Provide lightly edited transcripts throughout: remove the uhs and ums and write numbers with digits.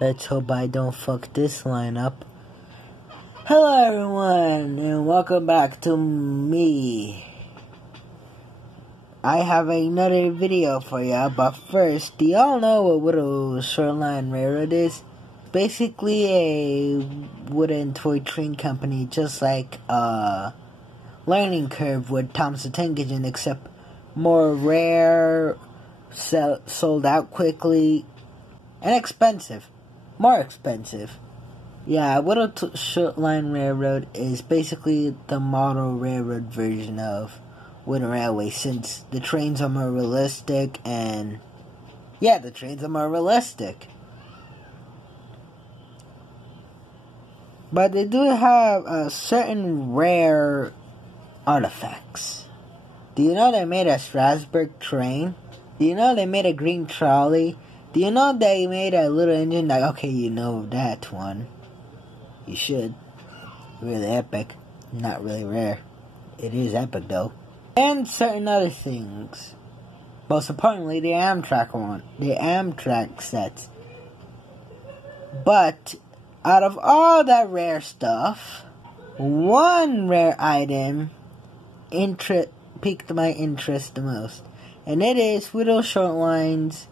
Let's hope I don't fuck this line up. Hello everyone, and welcome back to me. I have another video for ya, but first, do y'all know what whittle shortline railroad is? Basically a wooden toy train company, just like Learning Curve with Thompson Tank Engine, except more rare, sold out quickly, and expensive. More expensive. Yeah, whittle shortline railroad is basically the model railroad version of whittle railway, since the trains are more realistic, and yeah, the trains are more realistic. But they do have certain rare artifacts. Do you know they made a Strasbourg train? Do you know they made a green trolley? Do you know they made a little engine? Like, okay, you know that one. You should. Really epic. Not really rare. It is epic though. And certain other things. Most importantly, the Amtrak one. The Amtrak sets. But out of all that rare stuff, one rare item piqued my interest the most. And it is whittle shortline's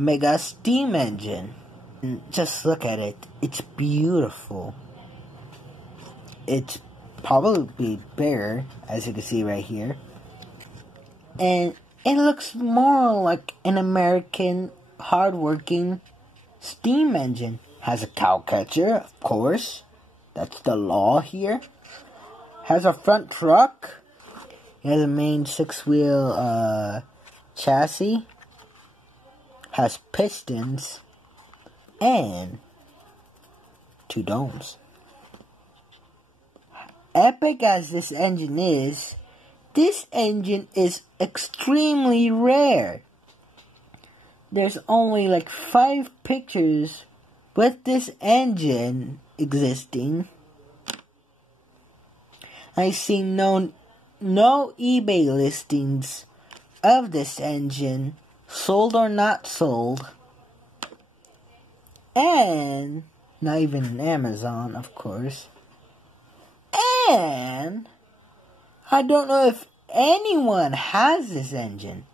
Mega Steam Engine. And just look at it. It's beautiful. It's probably bigger, as you can see right here. And it looks more like an American hard-working steam engine. Has a cow catcher, of course. That's the law here. Has a front truck. It has a main 6-wheel chassis. Has pistons. And 2 domes. Epic as this engine is, this engine is extremely rare. There's only like 5 pictures with this engine existing. I see no eBay listings of this engine, sold or not sold, and not even Amazon, of course. And I don't know if anyone has this engine.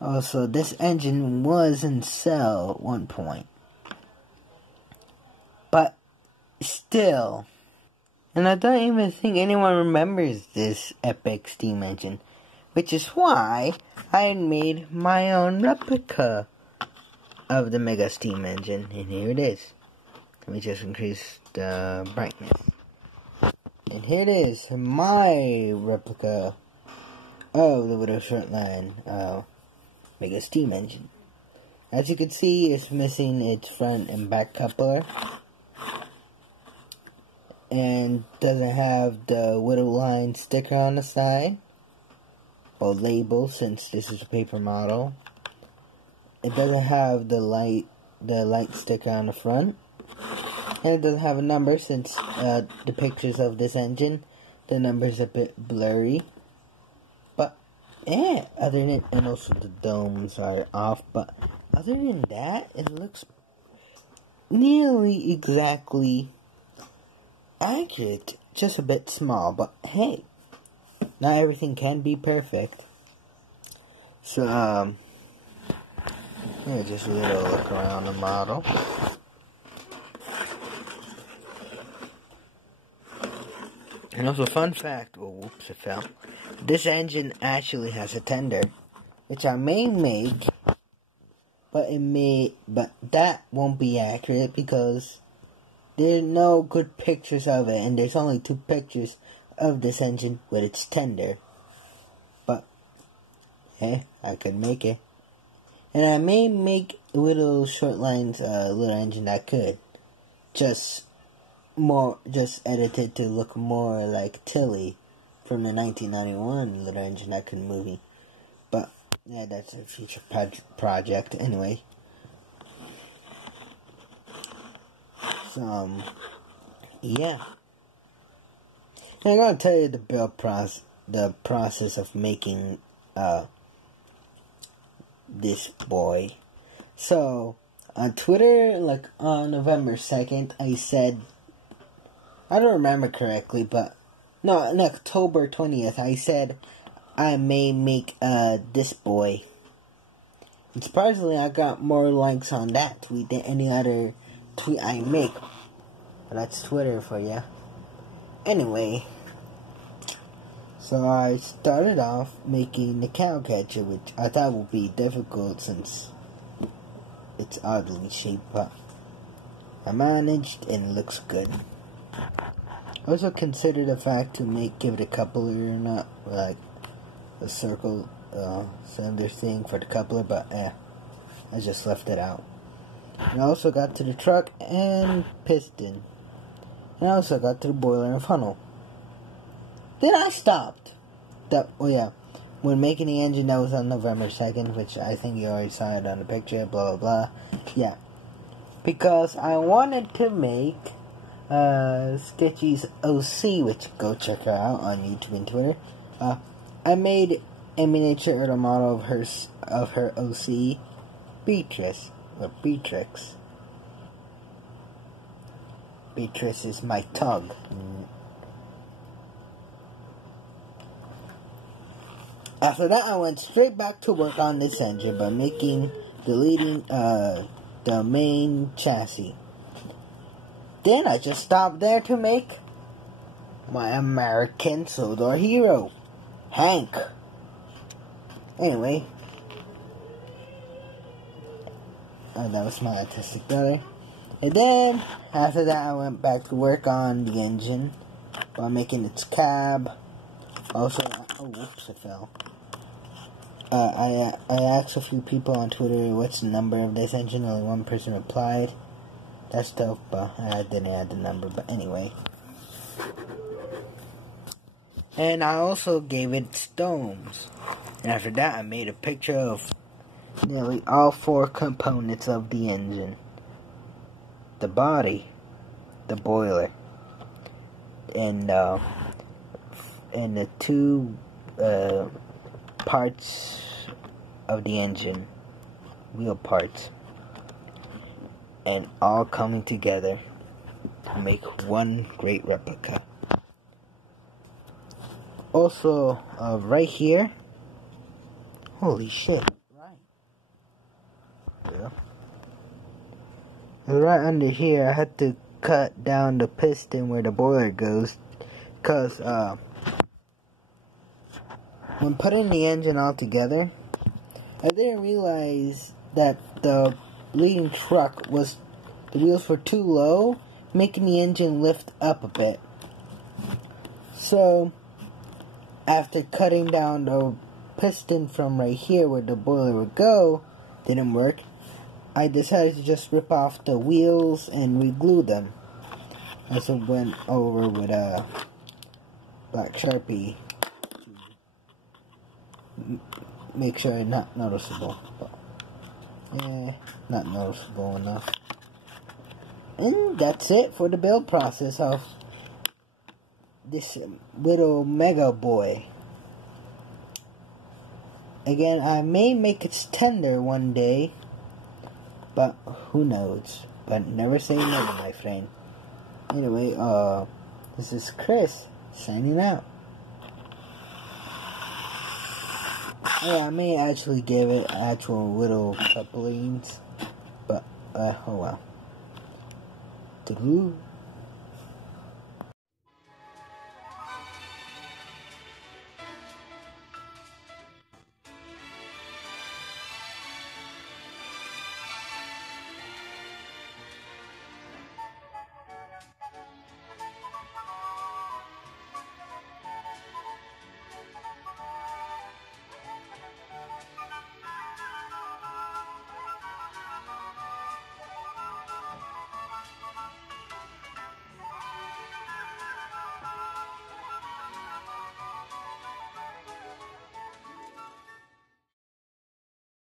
Also, this engine was in sale at one point. But still. And I don't even think anyone remembers this epic steam engine. Which is why I made my own replica of the Mega Steam Engine. And here it is. Let me just increase the brightness. And here it is, my replica of the whittle shortline Mega Steam Engine. As you can see, it's missing its front and back coupler. And doesn't have the whittle line sticker on the side. Or label, since this is a paper model. It doesn't have the light sticker on the front. And it doesn't have a number, since the pictures of this engine, the number's a bit blurry. But, other than it, and also the domes are off, but other than that, it looks nearly exactly accurate. Just a bit small, but hey, not everything can be perfect. So, yeah, just a little look around the model. And also, fun fact, oh whoops, it fell. This engine actually has a tender, which I may make, but that won't be accurate because there's no good pictures of it, and there's only 2 pictures of this engine with its tender. But, hey, I could make it. And I may make whittle shortline's little engine that could. Just edited to look more like Tilly from the 1991 Little Engine That Could movie. But, yeah, that's a future project anyway. So, yeah. And I'm going to tell you the process of making this boy. So, On Twitter, like on November 2nd, I said, I don't remember correctly, but no, on October 20th, I said I may make this boy. And surprisingly, I got more likes on that tweet than any other tweet I make. But that's Twitter for you. Anyway, so I started off making the cow catcher, which I thought would be difficult since it's oddly shaped, but I managed and it looks good. I also considered the fact to give it a coupler or not, like a circle cylinder thing for the coupler, but I just left it out. And I also got to the truck and piston. And I also got to the boiler and funnel. Then I stopped. When making the engine, that was on November 2nd, which I think you already saw it on the picture, blah, blah, blah. Yeah. Because I wanted to make Sketchy's OC, which go check her out on YouTube and Twitter. I made a miniature model of her OC, Beatrice. Beatrice is my tug. After that, I went straight back to work on this engine by deleting the main chassis. Then I just stopped there to make my American Solar hero, Hank. Anyway, that was my autistic brother. And then, after that, I went back to work on the engine by making its cab. Also, oh, whoops, it fell. I asked a few people on Twitter what's the number of this engine. Only one person replied. That's tough, but I didn't add the number. But anyway. And I also gave it stones. And after that, I made a picture of nearly all 4 components of the engine. The body, the boiler, and the 2 parts of the engine, wheel parts, and all coming together to make one great replica. Also, right here, holy shit, right under here, I had to cut down the piston where the boiler goes, because when putting the engine all together, I didn't realize that the leading truck the wheels were too low, making the engine lift up a bit. So, after cutting down the piston from right here where the boiler would go, didn't work, I decided to just rip off the wheels and re-glue them. I also went over with a black Sharpie to make sure it's not noticeable. But, yeah, not noticeable enough. And that's it for the build process of this little mega boy. Again, I may make it tender one day, but who knows? But never say never, my friend. Anyway, this is Chris signing out. Yeah, I may actually give it actual little couplings, but oh well. Toodaloo.